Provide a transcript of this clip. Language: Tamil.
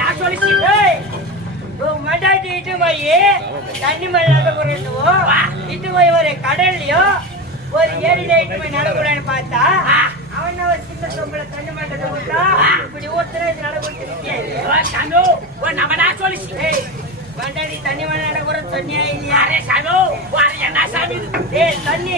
நான் சொல்லிச்சு மண்டாட்டி இட்டு போய் தண்ணி மணி நடக்கூடோ இட்டு போய் ஒரு கடல்லையோ ஒரு ஏரியில இட்டு போய் நடக்கூடாதுன்னு பார்த்தா அவன் ஒரு சின்ன சொம்பளை தண்ணி மண்டத்தை விட்டா இப்படி ஒருத்தர் நடக்கூடாது சொல்லிச்சு மண்டாடி தண்ணி மணி நடக்கூட சொன்னியா இல்லையா என்ன சாமி தண்ணி